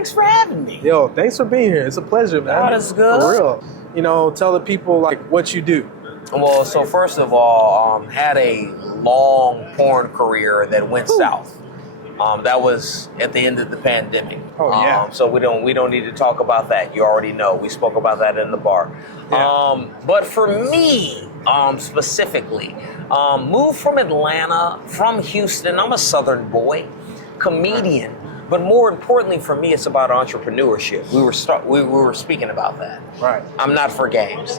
Thanks for having me. Yo, thanks for being here. It's a pleasure, man. Oh, that's good. For real. You know, tell the people like what you do. Well, so first of all, had a long porn career that went south. That was at the end of the pandemic. Oh yeah. So we don't need to talk about that. You already know. We spoke about that in the bar. Yeah. But for me, specifically, moved from Atlanta, from Houston. I'm a Southern boy, comedian. But more importantly for me, it's about entrepreneurship. We were speaking about that. Right. I'm not for games.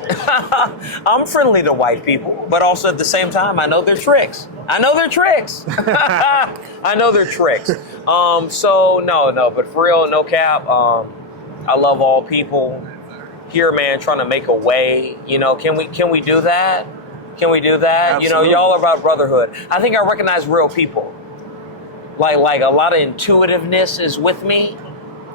I'm friendly to white people, but also at the same time, I know their tricks. I know their tricks. So no, but for real, no cap. I love all people. Here, man, trying to make a way. You know, can we do that? Can we do that? Absolutely. You know, y'all are about brotherhood. I think I recognize real people. Like a lot of intuitiveness is with me.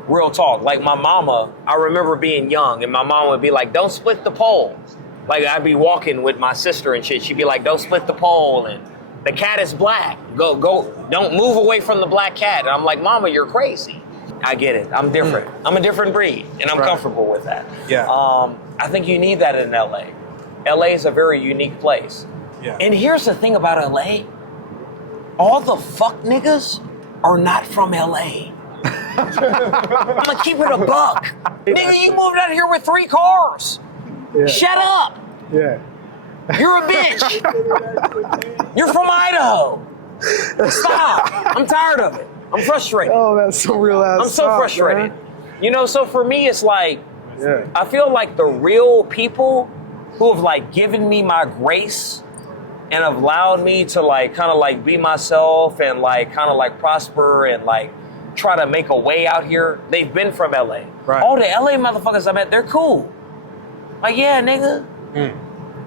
Real talk. Like my mama, I remember being young and my mom would be like, don't split the pole. Like I'd be walking with my sister and shit. She'd be like, don't split the pole. And the cat is black. Go. Don't move away from the black cat. And I'm like, mama, you're crazy. I get it. I'm different. I'm a different breed and I'm comfortable with that. Yeah. I think you need that in LA. LA is a very unique place. Yeah. And here's the thing about LA. All the fuck niggas are not from LA. I'm gonna keep it a buck. Nigga, you moved out here with 3 cars. Yeah. Shut up. Yeah. You're a bitch. You're from Idaho. Stop. I'm tired of it. I'm frustrated. Oh, that's some real ass. I'm so frustrated. Man. You know, so for me, it's like, Yeah. I feel like the real people who have like given me my grace and have allowed me to like kind of like be myself and like kind of like prosper and like try to make a way out here. They've been from LA. Right. All the LA motherfuckers I met, they're cool. Like, yeah, nigga.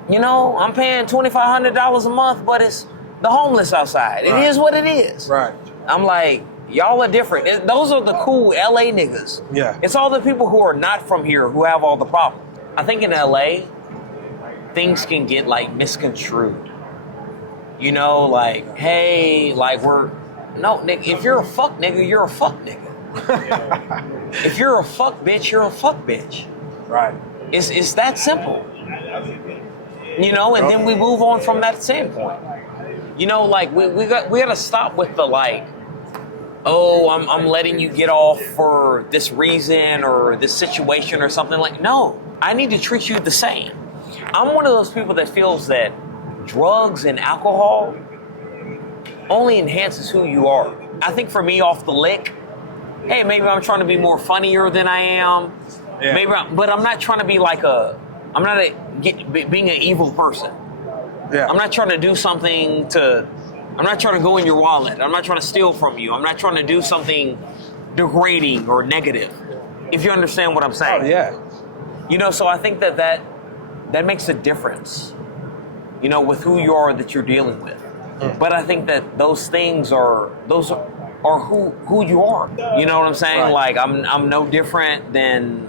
You know, I'm paying $2,500 a month, but it's the homeless outside. It is what it is. Right. I'm like, y'all are different. Those are the cool LA niggas. Yeah. It's all the people who are not from here who have all the problems. I think in LA, things can get like misconstrued. You know, like, hey, like no, nigga, if you're a fuck nigga, you're a fuck nigga. If you're a fuck bitch, you're a fuck bitch. Right. It's that simple. You know, and then we move on from that standpoint. You know, like we gotta stop with the like, oh, I'm letting you get off for this reason or this situation or something. Like, no, I need to treat you the same. I'm one of those people that feels that drugs and alcohol only enhances who you are. I think for me, off the lick, hey, maybe I'm trying to be more funnier than I am. Yeah. But I'm not trying to be like being an evil person. Yeah. I'm not trying to do something I'm not trying to go in your wallet. I'm not trying to steal from you. I'm not trying to do something degrading or negative. If you understand what I'm saying. Oh, yeah. You know, so I think that makes a difference, you know, with who you are that you're dealing with. But I think that those things are who you are. You know what I'm saying? Right. Like I'm no different than,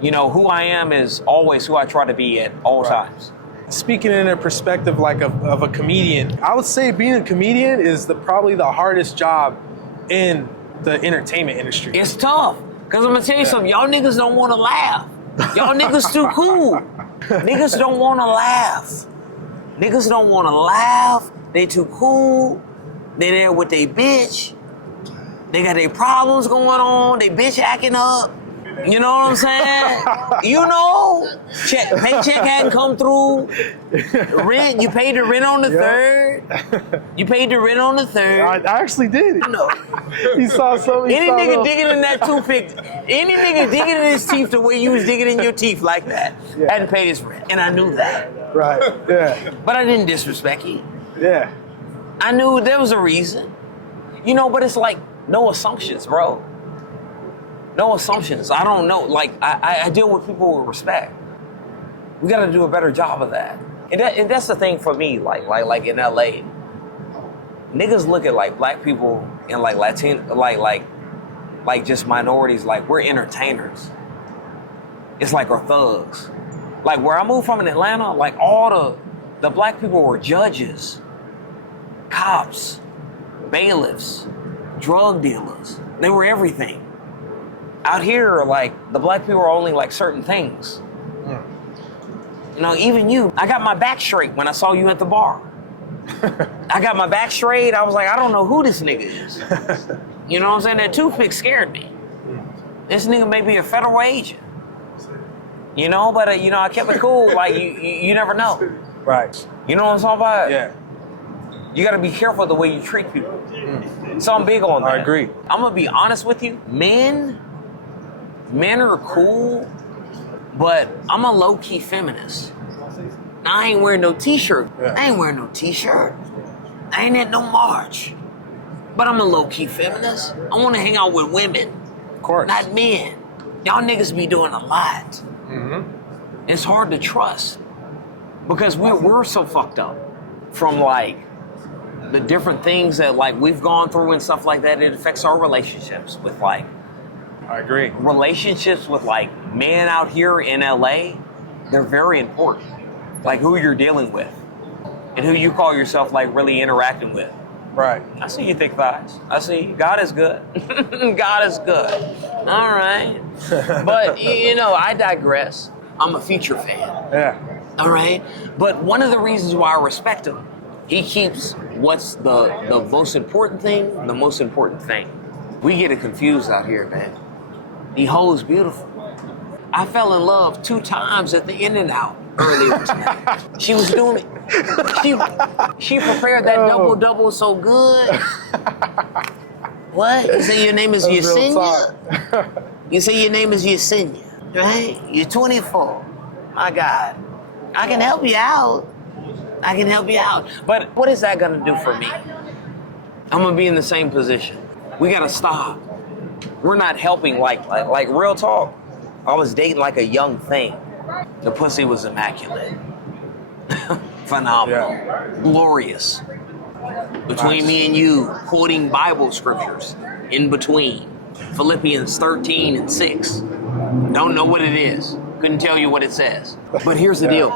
you know, who I am is always who I try to be at all times. Speaking in a perspective like of a comedian, I would say being a comedian is probably the hardest job in the entertainment industry. It's tough. Cause I'm gonna tell you something, y'all niggas don't wanna laugh. Y'all niggas too cool. Niggas don't wanna laugh. Niggas don't wanna laugh. They too cool. They there with they bitch. They got their problems going on. They bitch acting up. You know what I'm saying? You know, paycheck hadn't come through. Rent, you paid the rent on the 3rd. You paid the rent on the 3rd. I actually did. I know. He saw something. Any nigga digging in that toothpick, any nigga digging in his teeth the way you was digging in your teeth like that, hadn't paid his rent. And I knew that. Right, yeah. But I didn't disrespect you. Yeah. I knew there was a reason. You know, but it's like, no assumptions, bro. No assumptions. I don't know. Like, I deal with people with respect. We got to do a better job of that. And that's the thing for me, like in LA. Niggas look at like black people and like Latino, like just minorities, like we're entertainers. It's like we're thugs. Like where I moved from in Atlanta, like all the black people were judges, cops, bailiffs, drug dealers. They were everything. Out here, like, the black people are only like certain things. You know, even you, I got my back straight when I saw you at the bar. I got my back straight. I was like, I don't know who this nigga is. You know what I'm saying? That toothpick scared me. This nigga may be a federal agent. You know, but you know, I kept it cool. Like you never know. Right. You know what I'm talking about? Yeah. You got to be careful the way you treat people. So I'm big on that. I agree. I'm gonna be honest with you. Men are cool, but I'm a low-key feminist. I ain't wearing no t-shirt. Yeah. I ain't wearing no t-shirt. I ain't at no march. But I'm a low-key feminist. I want to hang out with women, Of course. not men. Y'all niggas be doing a lot. It's hard to trust because we're so fucked up from like the different things that like we've gone through and stuff like that. It affects our relationships with like I agree. relationships with like men out here in LA. They're very important. Like who you're dealing with and who you call yourself like really interacting with. Right. I see you thick thighs. I see you. God is good. God is good. All right. But, you know, I digress. I'm a Future fan. Yeah. All right. But one of the reasons why I respect him, he keeps what's the most important thing, the most important thing. We get it confused out here, man. The hoe is beautiful. I fell in love 2 times at the In-N-Out earlier tonight. She was doing it. She prepared that double so good. What? You say your name is Yesenia? You say your name is Yesenia, right? You're 24. My God. I can help you out. I can help you out. But what is that gonna do for me? I'm gonna be in the same position. We gotta stop. We're not helping like real talk. I was dating like a young thing. The pussy was immaculate. Phenomenal. Yeah. Glorious. Between me and you, quoting Bible scriptures in between. Philippians 13 and 6. Don't know what it is. Couldn't tell you what it says. But here's the deal.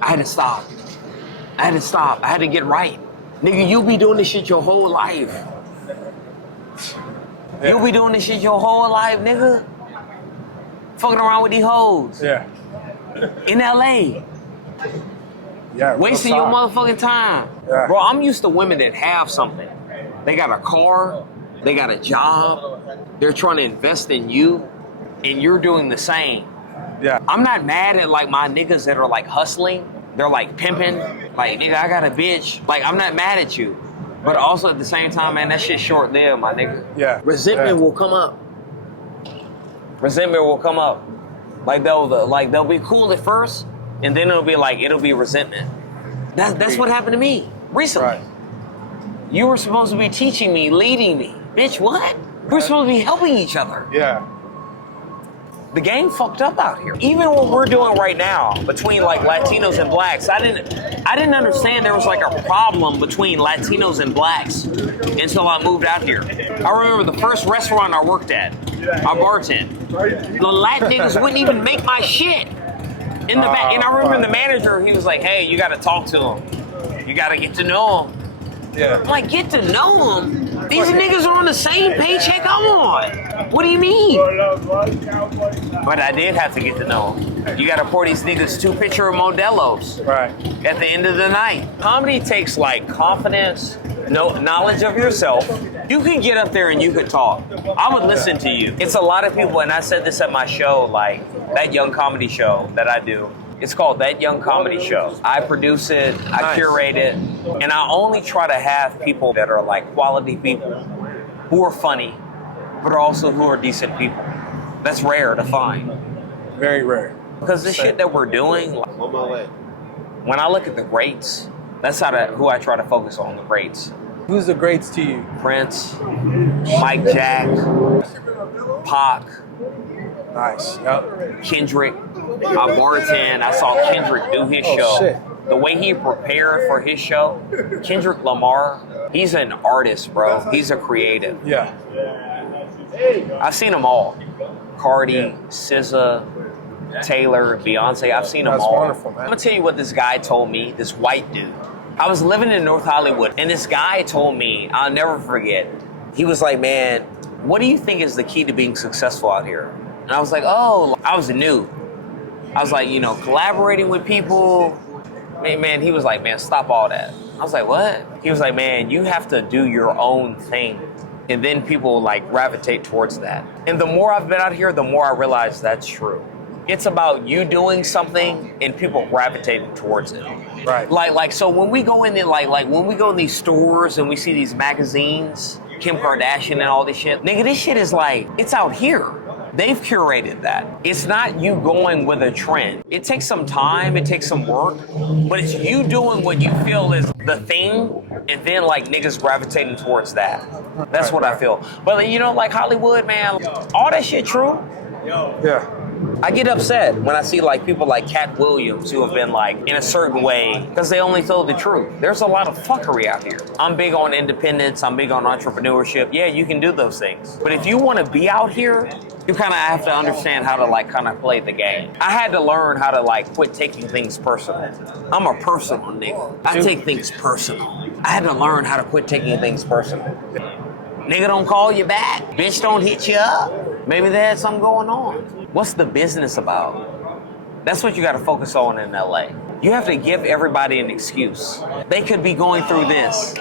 I had to stop. I had to get right. Nigga, you be doing this shit your whole life. Yeah. You be doing this shit your whole life, nigga. Fucking around with these hoes. Yeah. In LA. Yeah. Wasting your motherfucking time. Yeah. Bro, I'm used to women that have something. They got a car, they got a job, they're trying to invest in you, and you're doing the same. Yeah. I'm not mad at like my niggas that are like hustling, they're like pimping, like nigga, I got a bitch. Like, I'm not mad at you. But also at the same time, man, that shit's short lived, my nigga. Yeah. Resentment will come up. Resentment will come up. Like they'll be cool at first, and then it'll be resentment. That's what happened to me recently. Right. You were supposed to be teaching me, leading me. Bitch, what? We're supposed to be helping each other. Yeah. The game fucked up out here. Even what we're doing right now between like Latinos and blacks, I didn't understand there was like a problem between Latinos and blacks until I moved out here. I remember the first restaurant I worked at, I bartended. The Latin niggas wouldn't even make my shit in the back. And I remember the manager, he was like, hey, you gotta talk to him. You gotta get to know him. Yeah. I'm like, get to know them? These niggas are on the same paycheck I'm on. What do you mean? But I did have to get to know them. You gotta pour these niggas 2-picture Modelos Right. at the end of the night. Comedy takes like confidence, knowledge of yourself. You can get up there and you could talk. I would listen to you. It's a lot of people, and I said this at my show, like that young comedy show that I do. It's called That Young Comedy Show. I produce it, I curate it, and I only try to have people that are like quality people, who are funny, but also who are decent people. That's rare to find. Very rare. Because the shit that we're doing, when I look at the greats, that's who I try to focus on, the greats. Who's the greats to you? Prince, Mike Jack, Pac, Nice. Yep. Kendrick. I bartend. I saw Kendrick do his show. Shit. The way he prepared for his show, Kendrick Lamar, he's an artist, bro. He's a creative. Yeah. I've seen them all. Cardi, SZA, Taylor, Beyonce. I've seen them That's all. wonderful, man. I'm gonna tell you what this guy told me, this white dude. I was living in North Hollywood, and this guy told me, I'll never forget, he was like, man, what do you think is the key to being successful out here? And I was like, oh, I was new. I was like, collaborating with people. Man, he was like, man, stop all that. I was like, what? He was like, man, you have to do your own thing. And then people like gravitate towards that. And the more I've been out here, the more I realize that's true. It's about you doing something and people gravitating towards it. Right. Like so when we go in there, like when we go in these stores and we see these magazines, Kim Kardashian and all this shit, nigga, this shit is like, it's out here. They've curated that. It's not you going with a trend. It takes some time, it takes some work, but it's you doing what you feel is the thing, and then like niggas gravitating towards that. That's what I feel. But like Hollywood, man, all that shit true. Yeah. I get upset when I see like people like Cat Williams who have been like in a certain way because they only told the truth. There's a lot of fuckery out here. I'm big on independence. I'm big on entrepreneurship. Yeah, you can do those things. But if you want to be out here, you kind of have to understand how to like kind of play the game. I had to learn how to like quit taking things personal. I'm a personal nigga. I take things personal. I had to learn how to quit taking things personal. Nigga don't call you back. Bitch don't hit you up. Maybe they had something going on. What's the business about? That's what you got to focus on in LA. You have to give everybody an excuse. They could be going through this.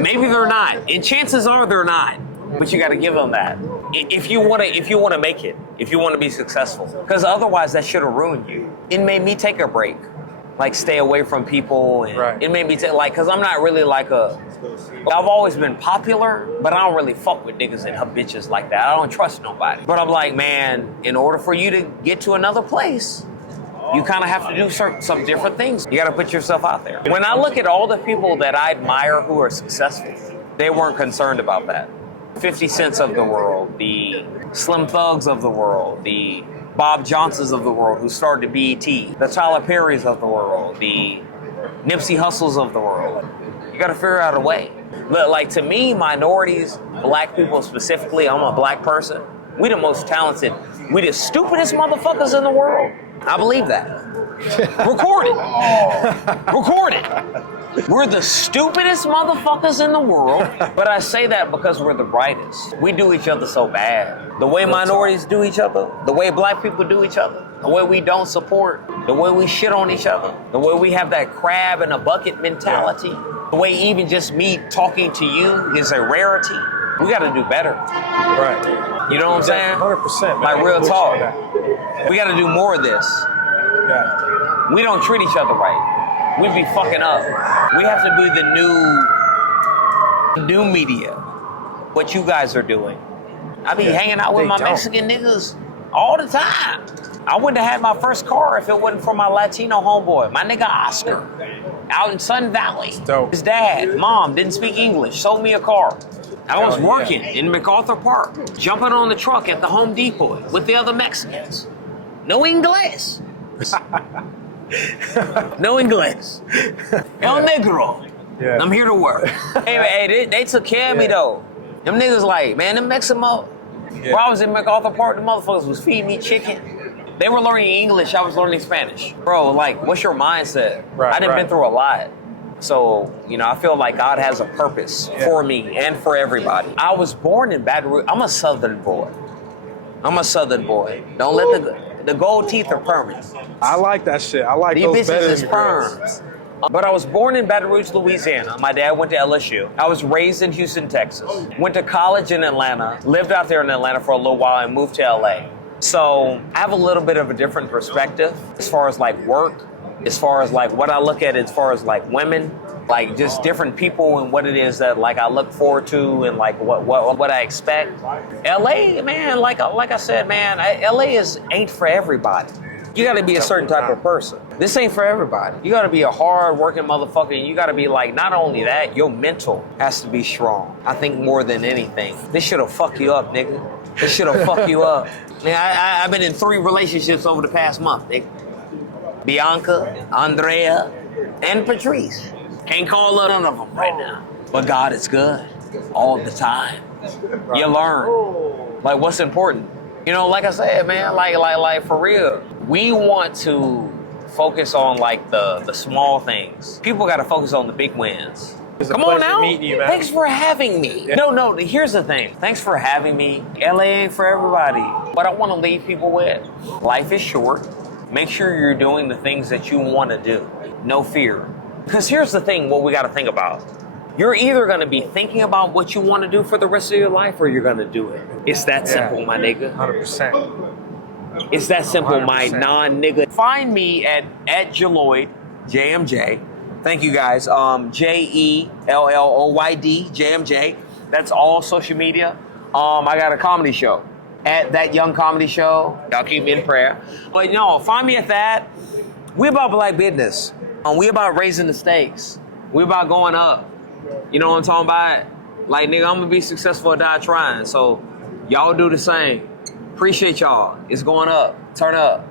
Maybe they're not. And chances are they're not. But you got to give them that. If you want to make it, if you want to be successful. Because otherwise that should have ruined you. It made me take a break. Like stay away from people. And right. It made me because I'm not really like I've always been popular, but I don't really fuck with niggas and bitches like that. I don't trust nobody. But I'm like, man, in order for you to get to another place, you kind of have to do some different things. You got to put yourself out there. When I look at all the people that I admire who are successful, they weren't concerned about that. 50 Cents of the world, the Slim Thugs of the world, the Bob Johnsons of the world who started BET, the Tyler Perrys of the world, the Nipsey Hussles of the world. You got to figure out a way. But like to me, minorities, black people specifically, I'm a black person, we the most talented, we the stupidest motherfuckers in the world. I believe that. Record it. Record it. We're the stupidest motherfuckers in the world, but I say that because we're the brightest. We do each other so bad. The way minorities do each other, the way black people do each other, the way we don't support, the way we shit on each other, the way we have that crab in a bucket mentality, the way even just me talking to you is a rarity. We got to do better. Right. You know what I'm saying? 100%. Like real talk. We got to do more of this. Yeah. We don't treat each other right. We be fucking up. We have to be the new media. What you guys are doing. I be hanging out with my Mexican niggas all the time. I wouldn't have had my first car if it wasn't for my Latino homeboy, my nigga Oscar, out in Sun Valley. Dope. His dad, mom, didn't speak English, sold me a car. I was working in MacArthur Park, jumping on the truck at the Home Depot with the other Mexicans. No English. No English. El Negro. Yeah. I'm here to work. Hey, they took care of me though. Them niggas like, man, them Mexican Bro, I was in MacArthur Park, the motherfuckers was feeding me chicken. They were learning English, I was learning Spanish. Bro, like, what's your mindset? Right, I done been through a lot. So, I feel like God has a purpose for me and for everybody. I was born in Baton Rouge. I'm a Southern boy. Don't let the gold teeth are permanent. I like that shit. I like These those better bitches is than perms. But I was born in Baton Rouge, Louisiana. My dad went to LSU. I was raised in Houston, Texas. Went to college in Atlanta. Lived out there in Atlanta for a little while and moved to LA. So I have a little bit of a different perspective as far as like work, as far as like what I look at as far as like women, like just different people and what it is that like I look forward to and like what I expect. LA, man, like I said, man, LA ain't for everybody. You gotta be a certain type of person. This ain't for everybody. You gotta be a hard working motherfucker and you gotta be like, not only that, your mental has to be strong. I think more than anything. This shit'll fuck you up, nigga. This shit'll fuck you up. Man, I've been in 3 relationships over the past month, nigga. Bianca, Andrea, and Patrice. Can't call none of them right now. But God is good all the time. You learn. Like what's important. Like I said, man, like for real. We want to focus on like the small things. People got to focus on the big wins. It's a Come on pleasure now. meeting you, man. Thanks for having me. Yeah. No, here's the thing. Thanks for having me. LA ain't for everybody. What I want to leave people with, life is short. Make sure you're doing the things that you want to do. No fear. Because here's the thing, what we got to think about. You're either going to be thinking about what you want to do for the rest of your life or you're going to do it. It's that simple, my nigga. 100%. It's that simple, my 100%. non-nigga. Find me at Jelloyd, JMJ. Thank you guys. JELLOYD, JMJ. That's all social media. I got a comedy show at That Young Comedy Show. Y'all keep me in prayer. But no, find me at that. We about black business. We about raising the stakes. We about going up. You know what I'm talking about? Like, nigga, I'm gonna be successful or die trying. So y'all do the same. Appreciate y'all. It's going up. Turn up.